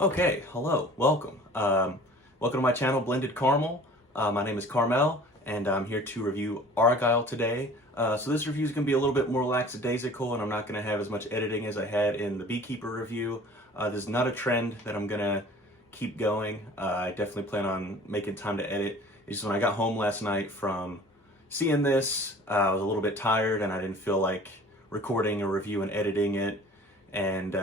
Okay, hello, welcome. Welcome to my channel, Blended Caramel. My name is Carmel, and I'm here to review Argylle today. So this review is going to be a little bit more lackadaisical, and I'm not going to have as much editing as I had in the Beekeeper review. This is not a trend that I'm going to keep going. I definitely plan on making time to edit. It's just when I got home last night from seeing this, I was a little bit tired, and I didn't feel like recording a review and editing it. And,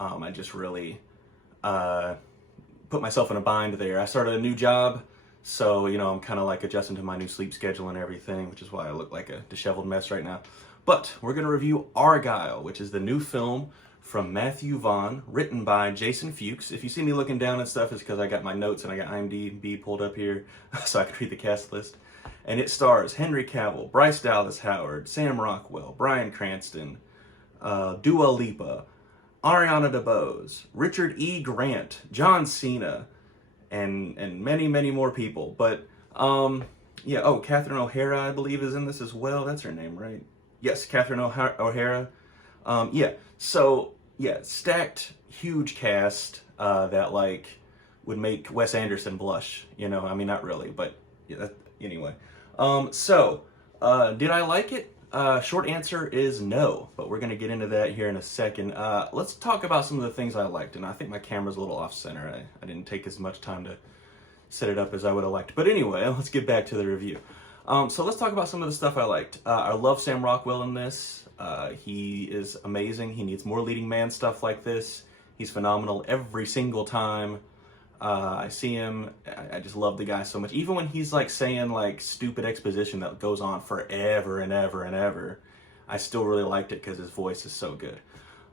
I just really put myself in a bind there. I started a new job, so, I'm kind of like adjusting to my new sleep schedule and everything, which is why I look like a disheveled mess right now. But we're going to review Argylle, which is the new film from Matthew Vaughn, written by Jason Fuchs. If you see me looking down and stuff, it's because I got my notes and I got IMDb pulled up here so I could read the cast list. And it stars Henry Cavill, Bryce Dallas Howard, Sam Rockwell, Bryan Cranston, Dua Lipa, Ariana DeBose, Richard E. Grant, John Cena, and many, many more people. But, Catherine O'Hara, I believe, is in this as well. That's her name, right? Yes, Catherine O'Hara. Stacked, huge cast that, would make Wes Anderson blush. Not really, but anyway. Did I like it? Short answer is no, but we're going to get into that here in a second. Let's talk about some of the things I liked, and I think my camera's a little off-center. I didn't take as much time to set it up as I would have liked. But anyway, let's get back to the review. So let's talk about some of the stuff I liked. I love Sam Rockwell in this. He is amazing. He needs more leading man stuff like this. He's phenomenal every single time I see him. I just love the guy so much. Even when he's saying stupid exposition that goes on forever and ever and ever, I still really liked it because his voice is so good.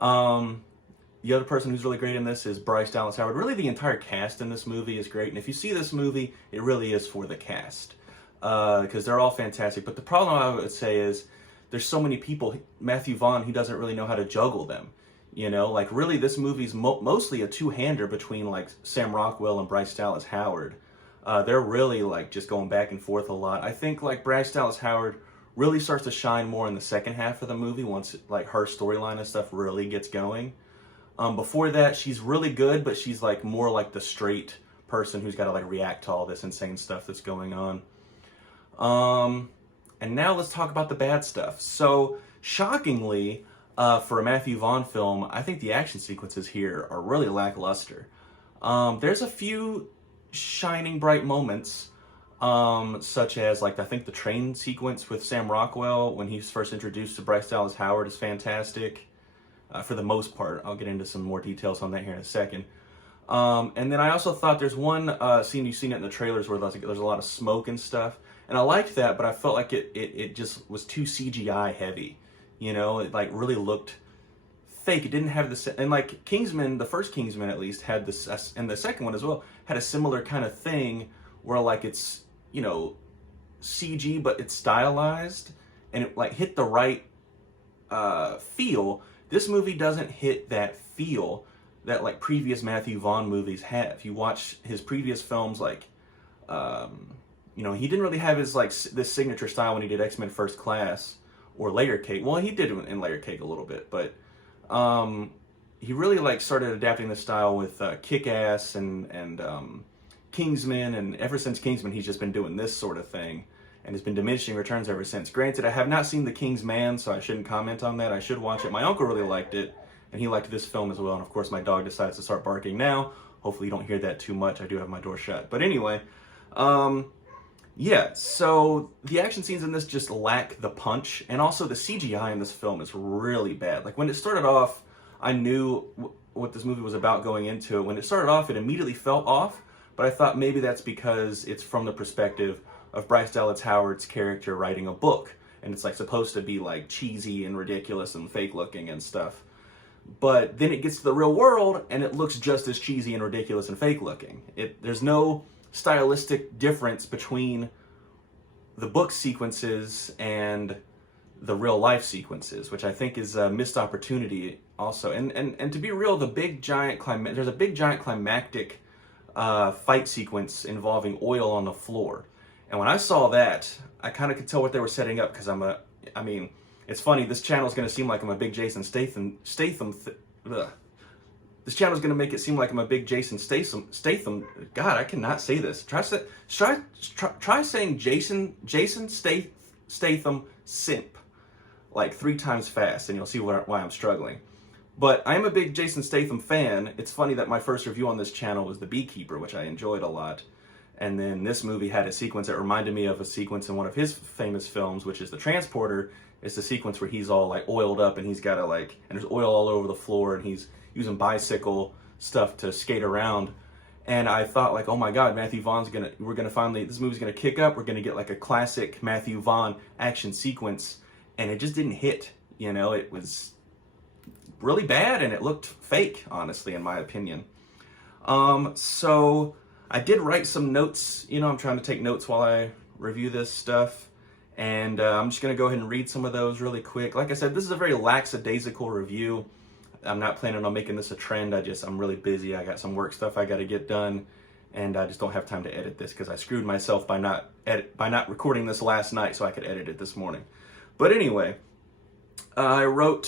The other person who's really great in this is Bryce Dallas Howard. Really, the entire cast in this movie is great. And if you see this movie, it really is for the cast because they're all fantastic. But the problem I would say is there's so many people. Matthew Vaughn, he doesn't really know how to juggle them. Really this movie's mostly a two-hander between Sam Rockwell and Bryce Dallas Howard. They're really just going back and forth a lot. I think Bryce Dallas Howard really starts to shine more in the second half of the movie once her storyline and stuff really gets going. Before that, she's really good, but she's more the straight person who's got to react to all this insane stuff that's going on. And now let's talk about the bad stuff. So shockingly, for a Matthew Vaughn film, I think the action sequences here are really lackluster. There's a few shining bright moments, such as I think the train sequence with Sam Rockwell when he's first introduced to Bryce Dallas Howard is fantastic. For the most part, I'll get into some more details on that here in a second. And then I also thought there's one scene, you've seen it in the trailers, where there's a lot of smoke and stuff, and I liked that, but I felt like it just was too CGI heavy. It really looked fake. It didn't have the and Kingsman, the first Kingsman at least had this, and the second one as well had a similar kind of thing where it's CG but it's stylized and it hit the right feel. This movie doesn't hit that feel that previous Matthew Vaughn movies have. You watch his previous films he didn't really have his this signature style when he did X-Men First Class or Layer Cake. Well, he did in Layer Cake a little bit, but he really started adapting the style with Kick-Ass and Kingsman, and ever since Kingsman, he's just been doing this sort of thing, and it's been diminishing returns ever since. Granted, I have not seen The King's Man, so I shouldn't comment on that. I should watch it. My uncle really liked it, and he liked this film as well, and of course my dog decides to start barking now. Hopefully you don't hear that too much. I do have my door shut. But anyway, so the action scenes in this just lack the punch, and also the CGI in this film is really bad. When it started off, I knew what this movie was about going into it. When it started off, it immediately felt off, but I thought maybe that's because it's from the perspective of Bryce Dallas Howard's character writing a book, and it's supposed to be cheesy and ridiculous and fake looking and stuff. But then it gets to the real world, and it looks just as cheesy and ridiculous and fake looking. There's no stylistic difference between the book sequences and the real life sequences, which I think is a missed opportunity also. And to be real, there's a big giant climactic fight sequence involving oil on the floor. And when I saw that, I kind of could tell what they were setting up, because it's funny, this channel is going to seem like I'm a big Jason Statham this channel is going to make it seem like I'm a big Jason Statham. God, I cannot say this. Try saying Jason Statham simp like 3 times fast, and you'll see why I'm struggling. But I am a big Jason Statham fan. It's funny that my first review on this channel was The Beekeeper, which I enjoyed a lot. And then this movie had a sequence that reminded me of a sequence in one of his famous films, which is The Transporter. It's the sequence where he's all like oiled up and he's got and there's oil all over the floor and he's using bicycle stuff to skate around. And I thought like, oh my God, we're gonna finally, this movie's gonna kick up. We're gonna get like a classic Matthew Vaughn action sequence. And it just didn't hit, you know, it was really bad and it looked fake, honestly, in my opinion. So I did write some notes, you know, I'm trying to take notes while I review this stuff. And I'm just going to go ahead and read some of those really quick. Like I said, this is a very lackadaisical review. I'm not planning on making this a trend. I'm really busy. I got some work stuff I got to get done. And I just don't have time to edit this because I screwed myself by not recording this last night so I could edit it this morning. But anyway, I wrote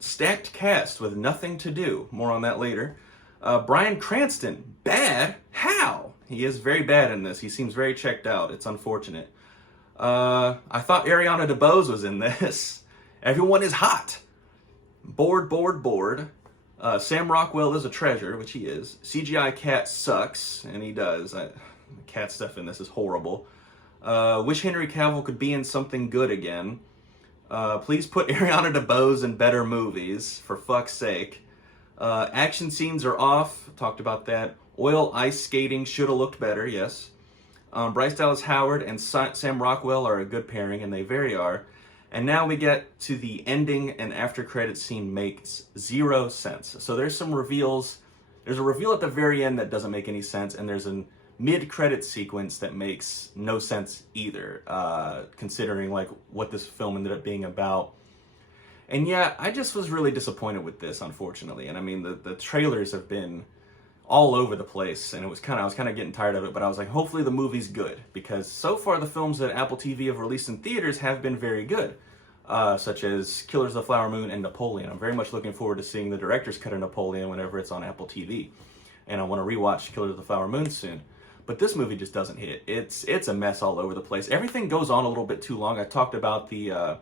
stacked cast with nothing to do. More on that later. Bryan Cranston, bad? How? He is very bad in this. He seems very checked out. It's unfortunate. I thought Ariana DeBose was in this. Everyone is hot. Bored. Sam Rockwell is a treasure, which he is. CGI Cat sucks, and he does. Cat stuff in this is horrible. Wish Henry Cavill could be in something good again. Please put Ariana DeBose in better movies, for fuck's sake. Action scenes are off. Talked about that. Oil ice skating should have looked better, yes. Bryce Dallas Howard and Sam Rockwell are a good pairing, and they very are. And now we get to the ending and after credits scene makes 0 sense. So there's some reveals. There's a reveal at the very end that doesn't make any sense, and there's a mid-credit sequence that makes no sense either, considering like what this film ended up being about. And yeah, I just was really disappointed with this, unfortunately. And I mean, the trailers have been all over the place, and I was kind of getting tired of it, but I was like, hopefully the movie's good, because so far the films that Apple TV have released in theaters have been very good, such as Killers of the Flower Moon and Napoleon. I'm very much looking forward to seeing the director's cut of Napoleon whenever it's on Apple TV, and I want to rewatch Killers of the Flower Moon soon. But this movie just doesn't hit. It's a mess all over the place. Everything goes on a little bit too long. I talked about the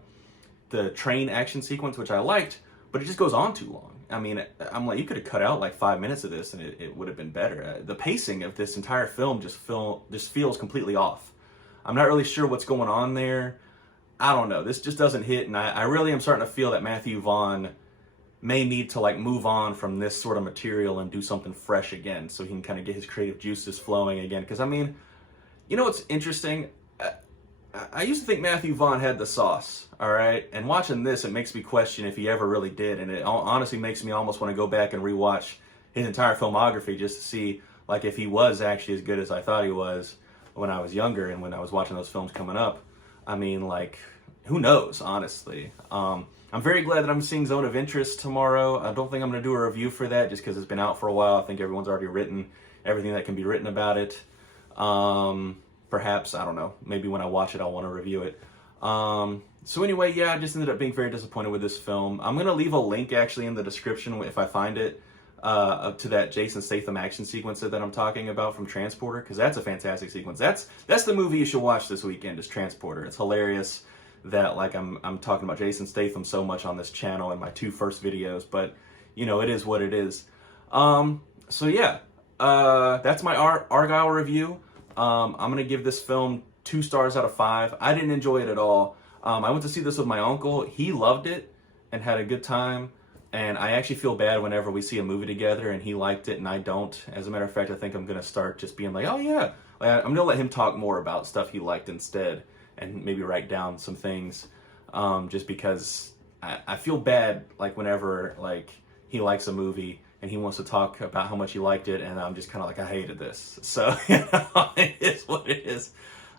train action sequence, which I liked, but it just goes on too long. I mean, I'm like, you could have cut out like 5 minutes of this and it would have been better. The pacing of this entire film just feels completely off. I'm not really sure what's going on there. I don't know. This just doesn't hit, and I really am starting to feel that Matthew Vaughn may need to like move on from this sort of material and do something fresh again so he can kind of get his creative juices flowing again. Because I mean, you know what's interesting? I used to think Matthew Vaughn had the sauce, all right? And watching this, it makes me question if he ever really did. And it honestly makes me almost want to go back and rewatch his entire filmography just to see like if he was actually as good as I thought he was when I was younger and when I was watching those films coming up. I mean, like, who knows, honestly. I'm very glad that I'm seeing Zone of Interest tomorrow. I don't think I'm going to do a review for that just because it's been out for a while. I think everyone's already written everything that can be written about it. Perhaps, I don't know, maybe when I watch it, I'll want to review it. So anyway, yeah, I just ended up being very disappointed with this film. I'm going to leave a link actually in the description if I find it to that Jason Statham action sequence that I'm talking about from Transporter, because that's a fantastic sequence. That's the movie you should watch this weekend, is Transporter. It's hilarious that like I'm talking about Jason Statham so much on this channel in my 2 first videos, but you know, it is what it is. So yeah, that's my Argylle review. I'm going to give this film 2 stars out of 5. I didn't enjoy it at all. I went to see this with my uncle. He loved it and had a good time. And I actually feel bad whenever we see a movie together and he liked it and I don't. As a matter of fact, I think I'm going to start just being like, oh yeah. I'm going to let him talk more about stuff he liked instead and maybe write down some things. Just because I feel bad like whenever like he likes a movie and he wants to talk about how much he liked it, and I'm just kind of like, I hated this. So, you know, it is what it is.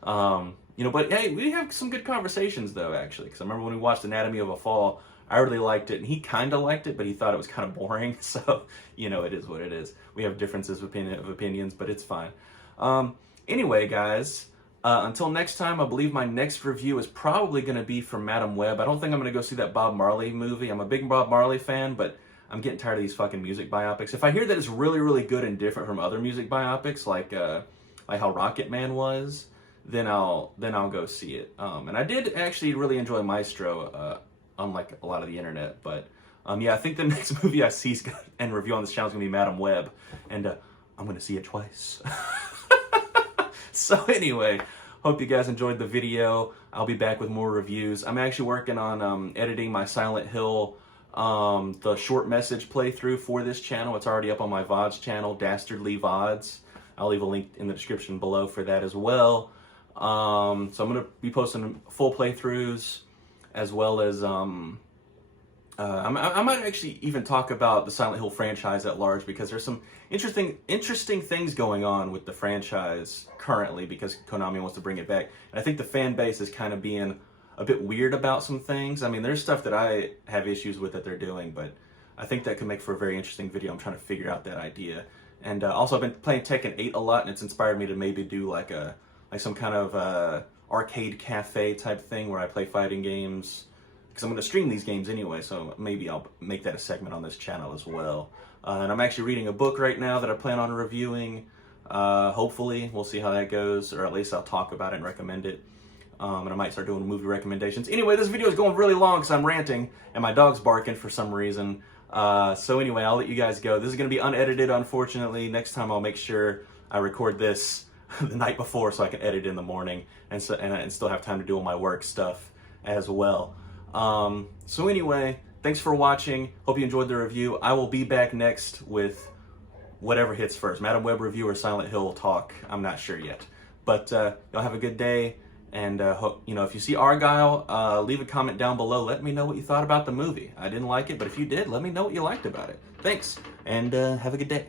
You know, but hey, we have some good conversations though, actually, because I remember when we watched Anatomy of a Fall, I really liked it, and he kind of liked it, but he thought it was kind of boring. So, you know, it is what it is. We have differences of opinions, but it's fine. Anyway, guys, until next time, I believe my next review is probably going to be for Madam Web. I don't think I'm going to go see that Bob Marley movie. I'm a big Bob Marley fan, but I'm getting tired of these fucking music biopics. If I hear that it's really, really good and different from other music biopics, like how Rocket Man was, then I'll go see it. And I did actually really enjoy Maestro, unlike a lot of the internet. But yeah, I think the next movie I see and review on this channel is gonna be Madam Web, and I'm gonna see it twice. So anyway, hope you guys enjoyed the video. I'll be back with more reviews. I'm actually working on editing my Silent Hill, the short message playthrough for this channel. It's already up on my VODS channel, Dastardly VODS. I'll leave a link in the description below for that as well. So I'm going to be posting full playthroughs, as well as I might actually even talk about the Silent Hill franchise at large, because there's some interesting things going on with the franchise currently, because Konami wants to bring it back. And I think the fan base is kind of being a bit weird about some things. I mean, there's stuff that I have issues with that they're doing, but I think that could make for a very interesting video. I'm trying to figure out that idea. And also, I've been playing Tekken 8 a lot, and it's inspired me to maybe do like some kind of arcade cafe type thing where I play fighting games, because I'm going to stream these games anyway, so maybe I'll make that a segment on this channel as well. And I'm actually reading a book right now that I plan on reviewing. Hopefully, we'll see how that goes, or at least I'll talk about it and recommend it. And I might start doing movie recommendations. Anyway, this video is going really long because I'm ranting, and my dog's barking for some reason. So anyway, I'll let you guys go. This is going to be unedited, unfortunately. Next time I'll make sure I record this the night before so I can edit in the morning and still have time to do all my work stuff as well. So anyway, thanks for watching. Hope you enjoyed the review. I will be back next with whatever hits first, Madam Web review or Silent Hill talk. I'm not sure yet. But y'all have a good day. And if you see Argylle, leave a comment down below. Let me know what you thought about the movie. I didn't like it, but if you did, let me know what you liked about it. Thanks, and have a good day.